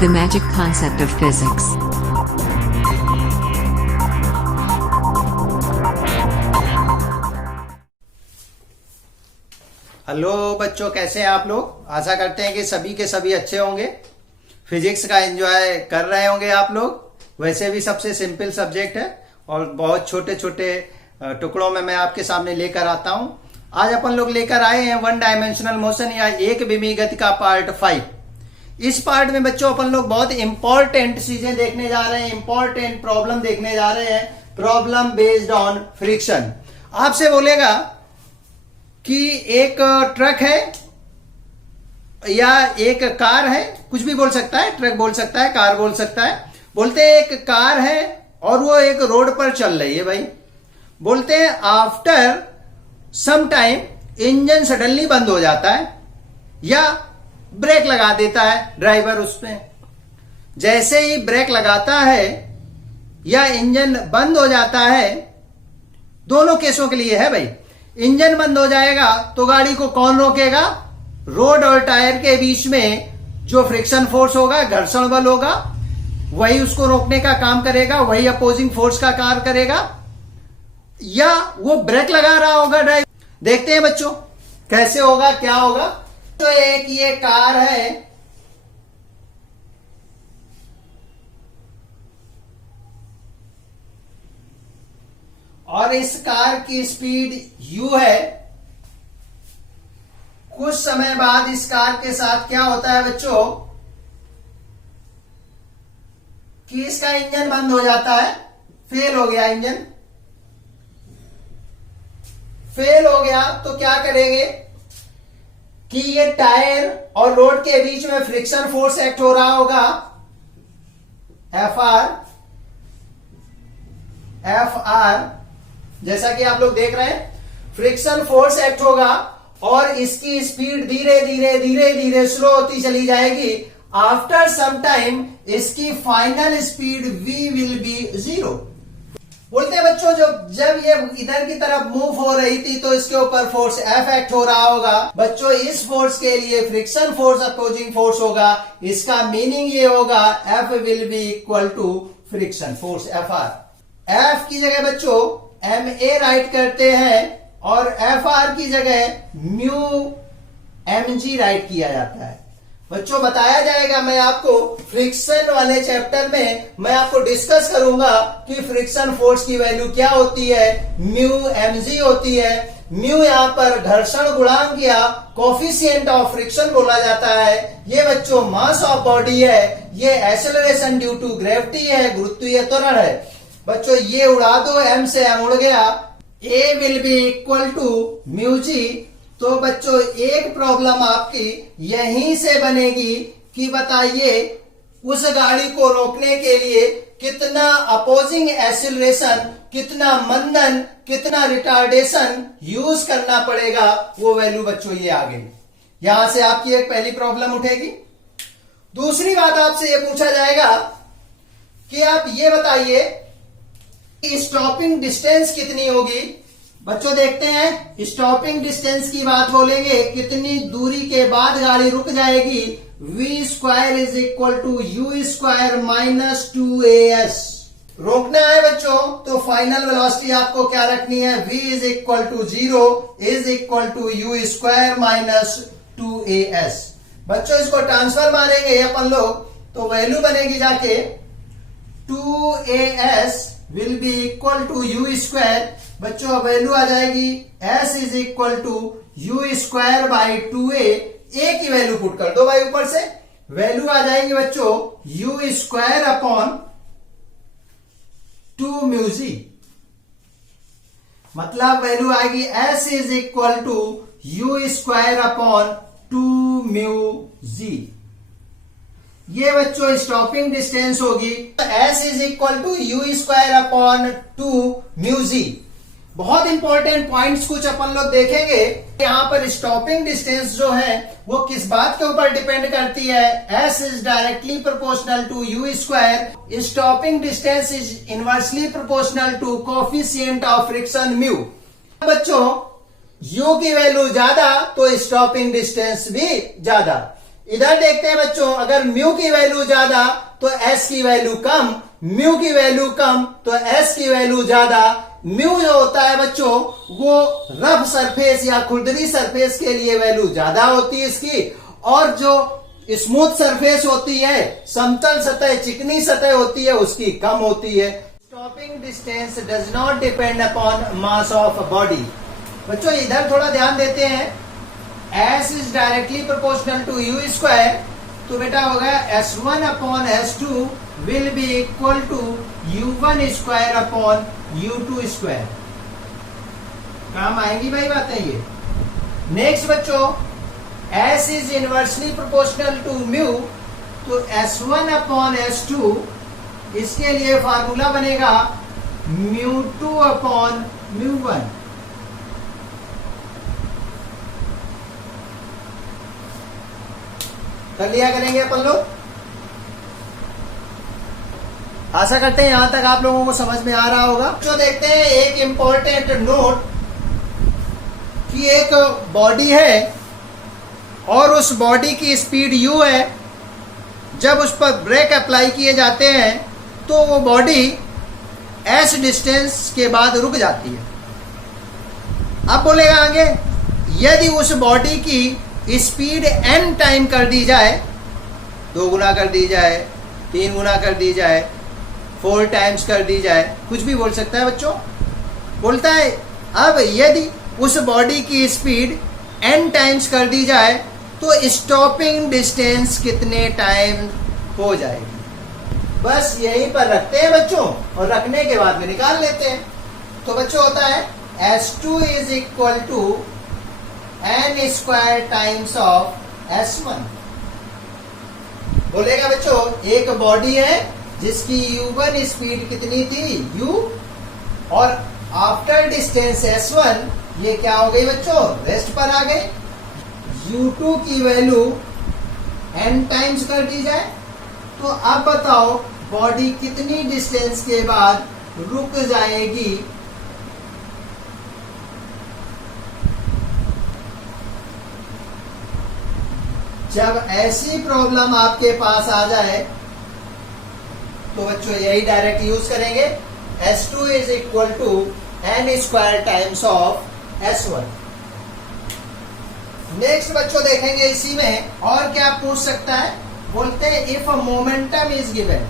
The magic concept of physics. Hello बच्चों, कैसे हैं आप लोग। आशा करते हैं कि सभी के सभी अच्छे होंगे, फिजिक्स का एंजॉय कर रहे होंगे आप लोग। वैसे भी सबसे सिंपल सब्जेक्ट है और बहुत छोटे छोटे टुकड़ों में मैं आपके सामने लेकर आता हूं। आज अपन लोग लेकर आए हैं वन डायमेंशनल मोशन या एक विमीय गति का पार्ट 5। इस पार्ट में बच्चों अपन लोग बहुत इंपॉर्टेंट चीजें देखने जा रहे हैं, इंपॉर्टेंट प्रॉब्लम देखने जा रहे हैं। Problem based on friction. आपसे बोलेगा कि एक ट्रक है या एक कार है, कुछ भी बोल सकता है, ट्रक बोल सकता है, कार बोल सकता है। बोलते हैं एक कार है और वो एक रोड पर चल रही है भाई। बोलते हैं after some time engine suddenly बंद हो जाता है या ब्रेक लगा देता है ड्राइवर उसमें। जैसे ही ब्रेक लगाता है या इंजन बंद हो जाता है, दोनों केसों के लिए है भाई। इंजन बंद हो जाएगा तो गाड़ी को कौन रोकेगा? रोड और टायर के बीच में जो फ्रिक्शन फोर्स होगा, घर्षण बल होगा, वही उसको रोकने का काम करेगा, वही अपोजिंग फोर्स का कार्य करेगा। या वो ब्रेक लगा रहा होगा ड्राइवर। देखते हैं बच्चों कैसे होगा, क्या होगा। तो एक ये कार है, और इस कार की स्पीड u है। कुछ समय बाद इस कार के साथ क्या होता है बच्चों कि इसका इंजन बंद हो जाता है, फेल हो गया इंजन। फेल हो गया तो क्या करेंगे कि ये टायर और रोड के बीच में फ्रिक्शन फोर्स एक्ट हो रहा होगा, एफ जैसा कि आप लोग देख रहे हैं। फ्रिक्शन फोर्स एक्ट होगा और इसकी स्पीड धीरे धीरे धीरे धीरे स्लो होती चली जाएगी। आफ्टर सम टाइम इसकी final speed v will be 0। बोलते हैं बच्चों जब ये इधर की तरफ मूव हो रही थी तो इसके ऊपर फोर्स F एक्ट हो रहा होगा। बच्चों इस फोर्स के लिए फ्रिक्शन फोर्स अपोजिंग फोर्स होगा। इसका मीनिंग ये होगा F will be equal to friction force Fr। F की जगह बच्चों ma राइट करते हैं और Fr की जगह म्यू mg राइट किया जाता है। बच्चों बताया जाएगा, मैं आपको फ्रिक्शन वाले चैप्टर में मैं आपको डिस्कस करूंगा कि फ्रिक्शन फोर्स की वैल्यू क्या होती है। म्यू mg होती है। म्यू यहां पर घर्षण गुणांक या कोफिशिएंट ऑफ फ्रिक्शन बोला जाता है। ये बच्चों मास ऑफ बॉडी है। ये एक्सेलरेशन ड्यू टू ग्रेविटी है, गुरुत्वीय त्वरण है। बच्चों ये उड़ा दो, m से m उड़ गया। a will be equal to mu g. तो बच्चों एक प्रॉब्लम आपकी यहीं से बनेगी कि बताइए उस गाड़ी को रोकने के लिए कितना अपोजिंग एक्सीलरेशन, कितना मंदन, कितना रिटार्डेशन यूज करना पड़ेगा। वो वैल्यू बच्चों ये आ गई। यहां से आपकी एक पहली प्रॉब्लम उठेगी। दूसरी बात आपसे ये पूछा जाएगा कि आप ये बताइए स्टॉपिंग डिस्टेंस कितनी होगी। बच्चों देखते हैं, स्टॉपिंग डिस्टेंस की बात बोलेंगे, कितनी दूरी के बाद गाड़ी रुक जाएगी। v square is equal to u square minus 2as। रोकना है बच्चों तो फाइनल वेलोसिटी आपको क्या रखनी है, v is equal to 0 is equal to u square minus 2as। बच्चों इसको ट्रांसफर मारेंगे अपन लोग तो वैल्यू बनेगी जाके 2as will be equal to u square. बच्चों वैल्यू आ जाएगी s is equal to u square by 2a। a की वैल्यू पुट कर दो भाई ऊपर से। वैल्यू आ जाएगी बच्चों u square upon 2 mu g. मतलब वैल्यू आएगी s is equal to u square upon 2 mu g. ये बच्चों स्टॉपिंग डिस्टेंस होगी। s is equal to u square upon 2 mu g. बहुत इंपॉर्टेंट पॉइंट्स कुछ अपन लोग देखेंगे। यहाँ पर स्टॉपिंग डिस्टेंस जो है वो किस बात के ऊपर डिपेंड करती है। s is directly proportional to u square. Stopping distance is inversely proportional to coefficient of friction mu. बच्चों u की वैल्यू ज्यादा तो स्टॉपिंग डिस्टेंस भी ज्यादा। इधर देखते हैं बच्चों, अगर म्यू की वैल्यू ज्यादा तो एस की वैल्यू कम, म्यू की वैल्यू कम तो एस की वैल्यू ज्यादा। म्यू जो होता है बच्चों वो रफ सरफेस या खुरदरी सरफेस के लिए वैल्यू ज्यादा होती है इसकी, और जो स्मूथ सरफेस होती है, समतल सतह, चिकनी सतह होती है, उसकी कम होती है। Stopping distance does not depend upon mass of body. बच्चों इधर थोड़ा ध्यान देते हैं, S is directly proportional to u square, तो बेटा होगा S1 upon S2 will be equal to U1 square upon U2 square. काम आएंगी भाई बातें ये। नेक्स्ट बच्चों, S is inversely proportional to mu, तो S1 अपॉन S2, इसके लिए फार्मूला बनेगा μ2 अपॉन μ1। कर लिया करेंगे अपन लोग। आशा करते हैं यहां तक आप लोगों को समझ में आ रहा होगा। जो देखते हैं एक इंपॉर्टेंट नोट कि एक बॉडी है और उस बॉडी की स्पीड u है। जब उस पर ब्रेक अप्लाई किए जाते हैं तो वो बॉडी s डिस्टेंस के बाद रुक जाती है। अब बोलेगा आगे, यदि उस बॉडी की स्पीड n टाइम कर दी जाए, 2 गुना कर दी जाए, 3 गुना कर दी जाए, 4 टाइम्स कर दी जाए, कुछ भी बोल सकता है बच्चों। बोलता है अब यदि उस बॉडी की स्पीड n टाइम्स कर दी जाए तो स्टॉपिंग डिस्टेंस कितने टाइम हो जाएगी। बस यहीं पर रखते हैं बच्चों, और रखने के बाद में निकाल लेते हैं। तो बच्चों होता है S2 is equal to n square times of S1। बोलेगा बच्चों एक बॉडी है जिसकी U1 स्पीड कितनी थी u, और आफ्टर डिस्टेंस S1 ये क्या हो गई बच्चों, रेस्ट पर आ गई। U2 की वैल्यू n टाइम्स कर दी जाए, तो अब बताओ बॉडी कितनी डिस्टेंस के बाद रुक जाएगी। जब ऐसी प्रॉब्लम आपके पास आ जाए तो बच्चों यही डायरेक्ट यूज करेंगे, S2 is equal to n square times of S1। Next बच्चों देखेंगे इसी में और क्या पूछ सकता है। बोलते हैं if momentum is given,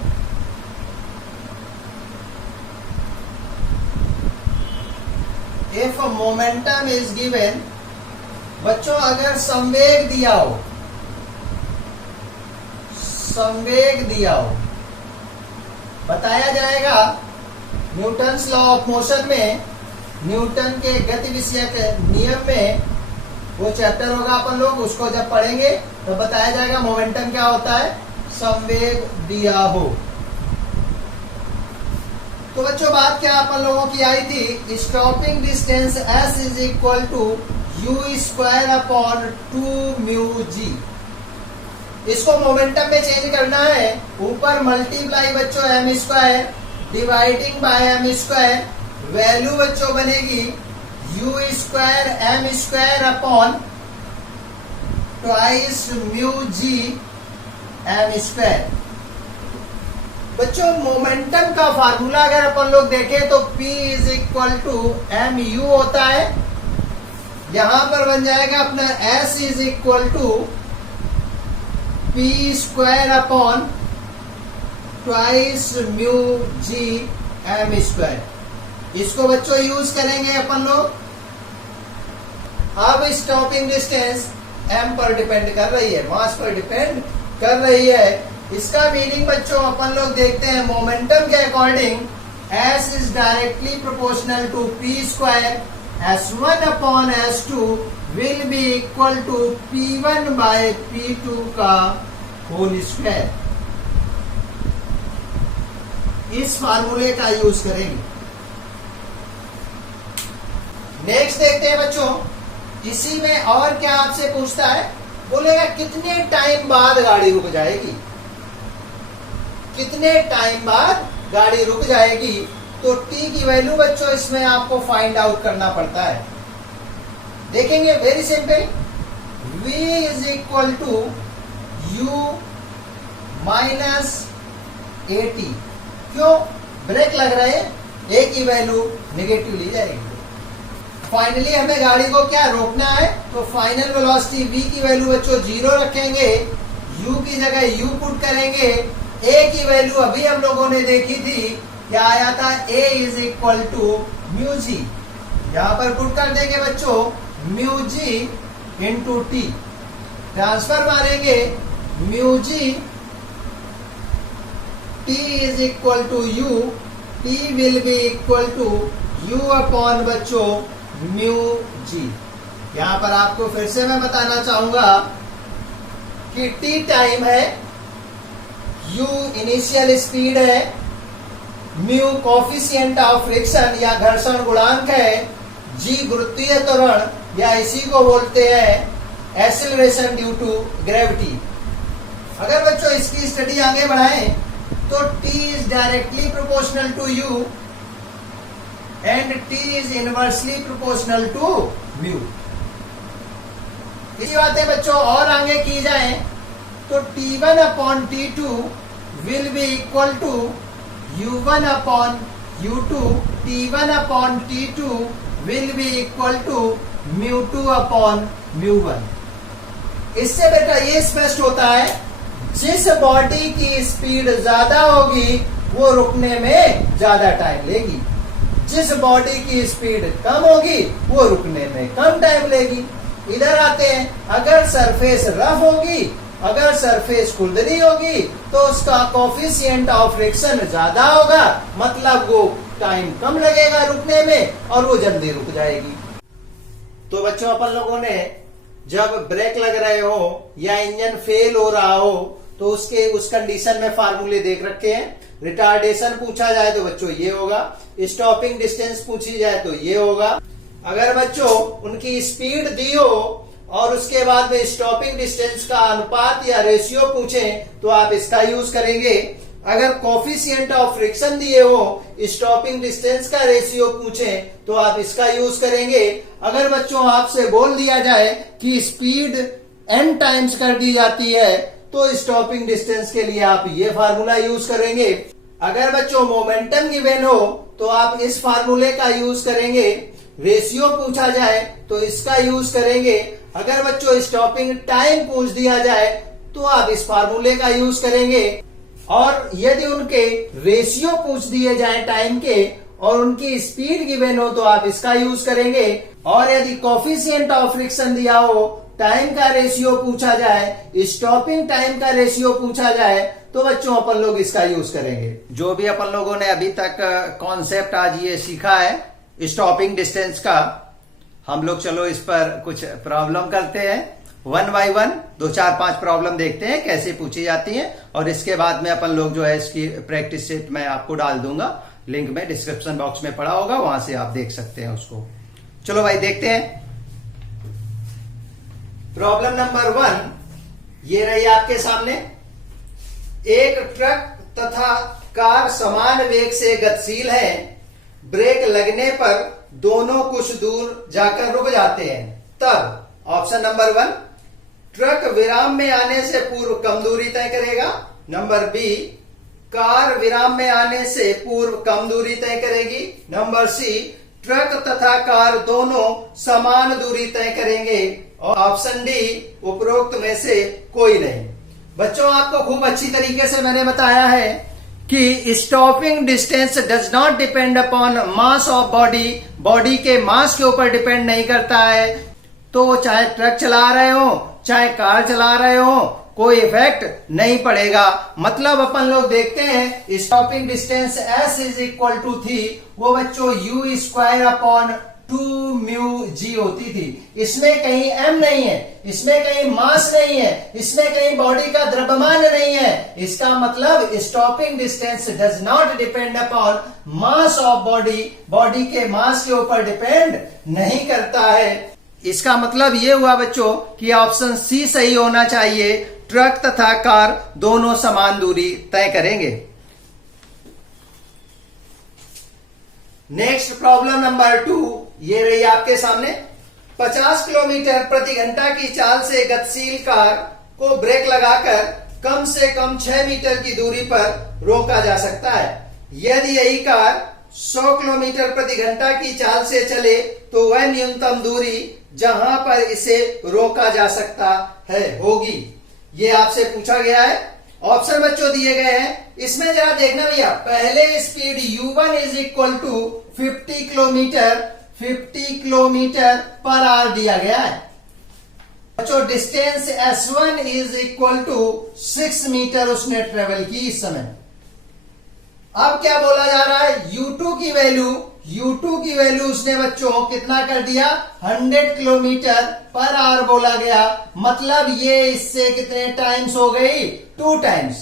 if momentum is given, बच्चों अगर संवेग दिया हो, संवेग दिया हो, बताया जाएगा न्यूटन्स लॉ ऑफ मोशन में, न्यूटन के गति विषयक नियम में वो चैप्टर होगा अपन लोग उसको जब पढ़ेंगे तो बताया जाएगा मोमेंटम क्या होता है, संवेग दिया हो। तो बच्चों बात क्या अपन लोगों की आई थी, stopping distance s is equal to u square upon 2 mu g. इसको मोमेंटम में चेंज करना है, ऊपर मल्टीप्लाई बच्चों m square dividing by m square, value बच्चों बनेगी u square m square upon twice mu g m square. बच्चों momentum का फार्मूला अगर अपन लोग देखें तो p is equal to m u होता है। यहां पर बन जाएगा अपना s is equal to p square upon twice mu g m square. इसको बच्चों यूज करेंगे अपन लोग। अब स्टॉपिंग डिस्टेंस m पर डिपेंड कर रही है, मास पर डिपेंड कर रही है। इसका मीनिंग बच्चों अपन लोग देखते हैं मोमेंटम के according s is directly proportional to p square, S1 upon S2 will be equal to P1 by P2 का होल स्क्वायर। इस फार्मूले का यूज करेंगे। नेक्स्ट देखते हैं बच्चों, इसी में और क्या आपसे पूछता है, बोलेगा कितने टाइम बाद गाड़ी रुक जाएगी, कितने टाइम बाद गाड़ी रुक जाएगी। तो t की वैल्यू बच्चों इसमें आपको फाइंड आउट करना पड़ता है। देखेंगे very simple, v is equal to u minus 80। क्यों? ब्रेक लग रहे हैं, a की वैल्यू नेगेटिव ली जाएगी। फाइनली हमें गाड़ी को क्या रोकना है, तो फाइनल वेलोसिटी v की वैल्यू बच्चों 0 रखेंगे, u की जगह u पुट करेंगे। a की वैल्यू अभी हम लोगों ने देखी थी, क्या आया था, a is equal to mu g. यहां पर पुट कर देंगे बच्चों mu g into t, transfer मारेंगे mu g t is equal to u, t will be equal to u upon बच्चों म्यू जी। यहां पर आपको फिर से मैं बताना चाहूंगा कि t टाइम है, u इनिशियल स्पीड है, म्यू कोफिशिएंट ऑफ फ्रिक्शन या घर्षण गुणांक है, g गुरुत्वीय त्वरण या इसी को बोलते हैं एक्सेलरेशन ड्यू टू ग्रेविटी। अगर बच्चों इसकी स्टडी आगे बढ़ाएं तो t is directly proportional to u and t is inversely proportional to mu. ये बातें बच्चों और आगे की जाए तो t1 upon t2 will be equal to u1 upon u2, t1 upon t2 will be equal to μ2 upon μ1। इससे बेटा ये स्पष्ट होता है, जिस बॉडी की स्पीड ज्यादा होगी वो रुकने में ज्यादा टाइम लेगी, जिस बॉडी की स्पीड कम होगी वो रुकने में कम टाइम लेगी। इधर आते हैं, अगर सरफेस रफ होगी, अगर सरफेस खुरदरी होगी तो उसका कोफिशिएंट ऑफ फ्रिक्शन ज्यादा होगा, मतलब वो टाइम कम लगेगा रुकने में और वो जल्दी रुक जाएगी। तो बच्चों अपन लोगों ने जब ब्रेक लग रहे हो या इंजन फेल हो रहा हो तो उस कंडीशन में फार्मूले देख रखे हैं। रिटार्डेशन पूछा जाए तो बच्चों ये होगा, स्टॉपिंग डिस्टेंस पूछी जाए तो ये होगा। अगर बच्चों उनकी स्पीड दी हो और उसके बाद में स्टॉपिंग डिस्टेंस का अनुपात या रेशियो पूछें तो आप इसका यूज करेंगे। अगर कोफिशिएंट ऑफ फ्रिक्शन दिए हो, स्टॉपिंग डिस्टेंस का रेशियो पूछें तो आप इसका यूज करेंगे। अगर बच्चों आपसे बोल दिया जाए कि स्पीड n टाइम्स कर दी जाती है तो स्टॉपिंग डिस्टेंस के लिए आप ये फार्मूला यूज करेंगे। अगर बच्चों मोमेंटम गिवन हो तो आप इस फार्मूले का यूज करेंगे। रेशियो पूछा जाए तो इसका यूज करेंगे। अगर बच्चों स्टॉपिंग टाइम पूछ दिया जाए तो आप इस फार्मूले का यूज करेंगे। और यदि उनके रेशियो पूछ दिए जाए टाइम के और उनकी स्पीड गिवन हो तो आप इसका यूज करेंगे। और यदि कोफिशिएंट ऑफ फ्रिक्शन दिया हो, टाइम का रेशियो पूछा जाए, स्टॉपिंग टाइम का रेशियो पूछा जाए तो बच्चों अपन लोग इसका यूज करेंगे। जो भी अपन लोगों ने अभी तक कॉन्सेप्ट आज ये सीखा है स्टॉपिंग डिस्टेंस का, हम लोग चलो इस पर कुछ प्रॉब्लम करते हैं। 1 बाय 1 2 4 5 प्रॉब्लम देखते हैं कैसे पूछी जाती हैं और इसके बाद में अपन लोग जो है इसकी प्रैक्टिस सेट मैं आपको डाल दूंगा, लिंक में डिस्क्रिप्शन बॉक्स में पड़ा होगा, वहां से आप देख सकते हैं उसको। चलो भाई देखते हैं। प्रॉब्लम नंबर 1 ये रही आपके सामने। एक ट्रक तथा कार समान वेग से गतिशील है, ब्रेक लगने पर दोनों कुछ दूर जाकर रुक जाते हैं। तब ऑप्शन नंबर 1 ट्रक विराम में आने से पूर्व कम दूरी तय करेगा। नंबर बी कार विराम में आने से पूर्व कम दूरी तय करेगी। नंबर सी ट्रक तथा कार दोनों समान दूरी तय करेंगे। और ऑप्शन डी उपरोक्त में से कोई नहीं। बच्चों आपको खूब अच्छी तरीके से मैंने बताया है कि stopping distance does not depend upon mass of body, body के मास के ऊपर डिपेंड नहीं करता है। तो चाहे ट्रक चला रहे हो चाहे कार चला रहे हो कोई इफेक्ट नहीं पड़ेगा। मतलब अपन लोग देखते हैं stopping distance s is equal to थी, वो बच्चों u square upon 2 mu g होती थी। इसमें कहीं m नहीं है, इसमें कहीं मास नहीं है, इसमें कहीं बॉडी का द्रव्यमान नहीं है। इसका मतलब stopping distance does not depend upon mass of body, body के मास के ऊपर डिपेंड नहीं करता है। इसका मतलब ये हुआ बच्चों कि ऑप्शन सी सही होना चाहिए, ट्रक तथा कार दोनों समान दूरी तय करेंगे। नेक्स्ट प्रॉब्लम नंबर 2 ये रही आपके सामने। 50 किलोमीटर प्रति घंटा की चाल से गतिशील कार को ब्रेक लगाकर कम से कम 6 मीटर की दूरी पर रोका जा सकता है। यदि यही कार 100 किलोमीटर प्रति घंटा की चाल से चले तो वह न्यूनतम दूरी जहां पर इसे रोका जा सकता है होगी। ये आपसे पूछा गया है। ऑप्शन बच्चों दिए गए हैं, इसमें जरा देखना भैया। पहले speed u1 is equal to 50 kilometre per hour दिया गया है बच्चों। Distance s1 is equal to 6 metre उसने ट्रेवल की इस समय। अब क्या बोला जा रहा है, u2 की वैल्यू उसने बच्चों कितना कर दिया, 100 किलोमीटर पर आवर बोला गया। मतलब ये इससे कितने टाइम्स हो गई, 2 टाइम्स।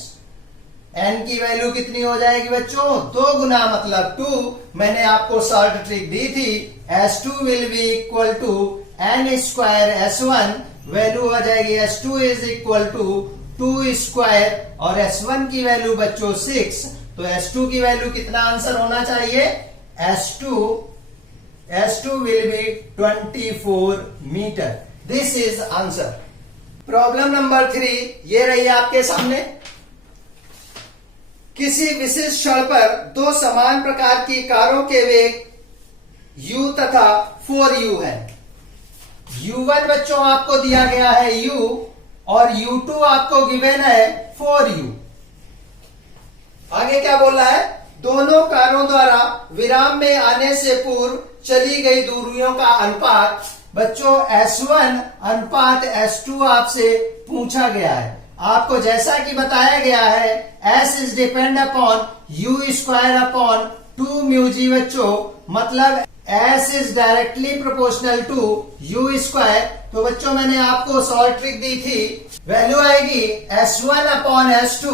n की वैल्यू कितनी हो जाएगी बच्चों, 2 गुना मतलब 2। मैंने आपको शॉर्ट ट्रिक दी थी, s2 will be equal to n square s1। Value आ जाएगी s2 is equal to 2 square और s1 की वैल्यू बच्चों 6। तो s2 की वैल्यू कितना आंसर होना चाहिए, S2 will be 24 metre. This is answer. Problem number 3 ये रही आपके सामने। किसी विशिष्ट क्षण पर 2 समान प्रकार की कारों के वेग u तथा 4u है। u1 बच्चों आपको दिया गया है u और u2 आपको गिवन है 4u। आगे क्या बोला है, दोनों कारों द्वारा विराम में आने से पूर्व चली गई दूरियों का अनुपात बच्चों S1 अनुपात S2 आपसे पूछा गया है। आपको जैसा कि बताया गया है S is depend upon u square upon 2 mu g बच्चों। मतलब S is directly proportional to u square. तो बच्चों मैंने आपको शॉर्ट ट्रिक दी थी, वैल्यू आएगी S1 upon S2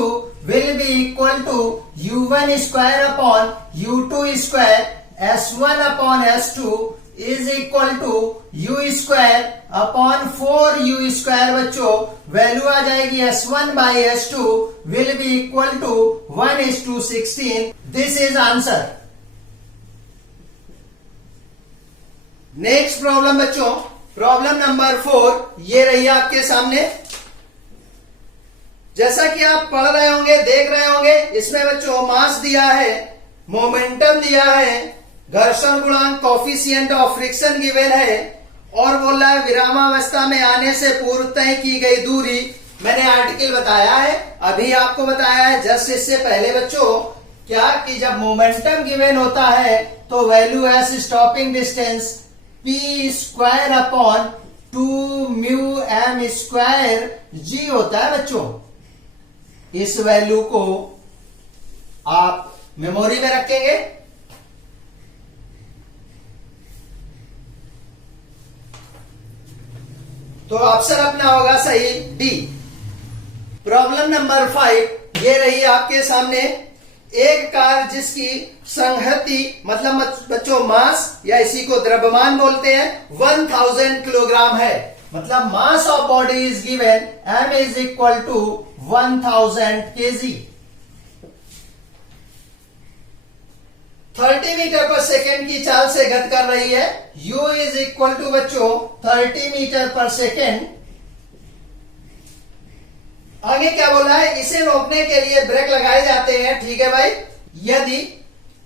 will be equal to u1 square upon u2 square. S1 upon S2 is equal to u square upon 4u square बच्चों। Value आ जाएगी S1 by S2 will be equal to 1:16। This is answer. Next problem बच्चों, problem number 4 ये रही आपके सामने। जैसा कि आप पढ़ रहे होंगे, देख रहे होंगे, इसमें बच्चों मास दिया है, मोमेंटम दिया है, घर्षण गुणांक कॉफिशिएंट ऑफ फ्रिक्शन गिवन है और बोल रहा है विरामावस्था में आने से पूर्व तय की गई दूरी। मैंने आर्टिकल बताया है, अभी आपको बताया है जस्ट इससे पहले बच्चों, क्या कि जब मोमेंटम गिवन होता है तो value S stopping distance p square upon 2 mu m square g होता है बच्चों। इस वैल्यू को आप मेमोरी में रखेंगे। तो ऑप्शन अपना होगा सही डी। प्रॉब्लम नंबर 5 ये रही आपके सामने। एक कार जिसकी संहति मतलब बच्चों मास या इसी को द्रव्यमान बोलते हैं 1000 किलोग्राम है। मतलब mass of body is given m is equal to 1000 kg। 30 metre per second की चाल से गति कर रही है। u इज इक्वल टू बच्चों 30 मीटर पर सेकेंड। आगे क्या बोला है, इसे रोकने के लिए ब्रेक लगाए जाते हैं। ठीक है भाई। यदि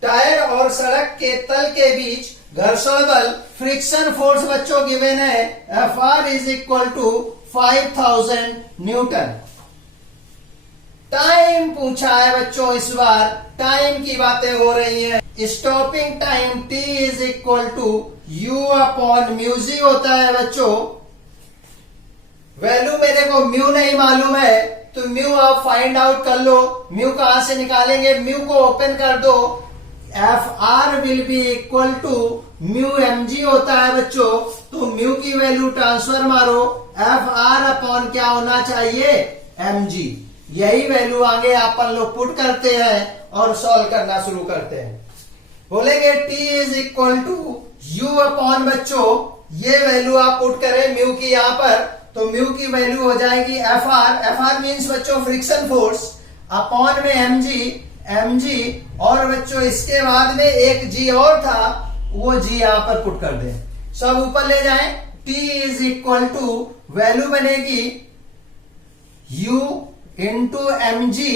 टायर और सड़क के तल के बीच घर्षण बल फ्रिक्शन फोर्स बच्चों गिवन है Fr is equal to 5000 newton. Time पूछा है बच्चों, इस बार टाइम की बातें हो रही हैं। Stopping time t is equal to u upon mu g होता है बच्चों। वैल्यू मेरे को म्यू नहीं मालूम है तो म्यू आप फाइंड आउट कर लो। म्यू कहां से निकालेंगे, म्यू को ओपन कर दो। Fr will be equal to mu mg होता है बच्चों। तो म्यू की वैल्यू ट्रांसफर मारो, Fr अपॉन क्या होना चाहिए, mg। यही वैल्यू आगे अपन लोग पुट करते हैं और सॉल्व करना शुरू करते हैं। बोलेंगे t is equal to u upon बच्चों, ये वैल्यू आप पुट करें म्यू की यहां पर, तो म्यू की वैल्यू हो जाएगी Fr मीन्स बच्चों फ्रिक्शन फोर्स अपॉन में mg और बच्चों इसके बाद में एक g और था, वो g यहां पर पुट कर दें। सब ऊपर ले जाएं। t is equal to value बनेगी U into M G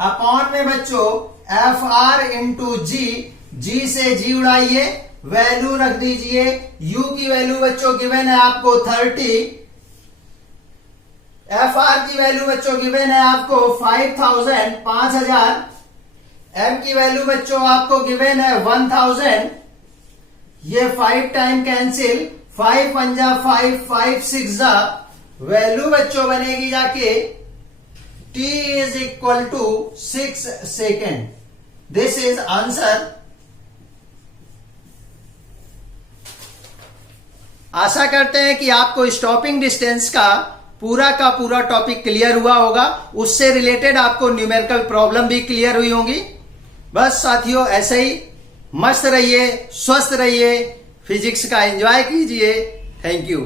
upon में बच्चों F R into G, G से जी उड़ाइए, वैल्यू रख दीजिए। U की वैल्यू बच्चों गिवन है आपको 30, एफ आर की वैल्यू बच्चों गिवन है आपको 5000 5000, एम की वैल्यू बच्चों आपको गिवन है 1000। ये 5 टाइम कैंसिल, 5 पंजा 5, 5 6 जा, वैल्यू बच्चों बनेगी जाके t is equal to 6 second. This is answer. आशा करते हैं कि आपको स्टॉपिंग डिस्टेंस का पूरा टॉपिक क्लियर हुआ होगा, उससे रिलेटेड आपको न्यूमेरिकल प्रॉब्लम भी क्लियर हुई होंगी। बस साथियों, ऐसे ही मस्त रहिए, स्वस्थ रहिए, फिजिक्स का एंजॉय कीजिए। Thank you.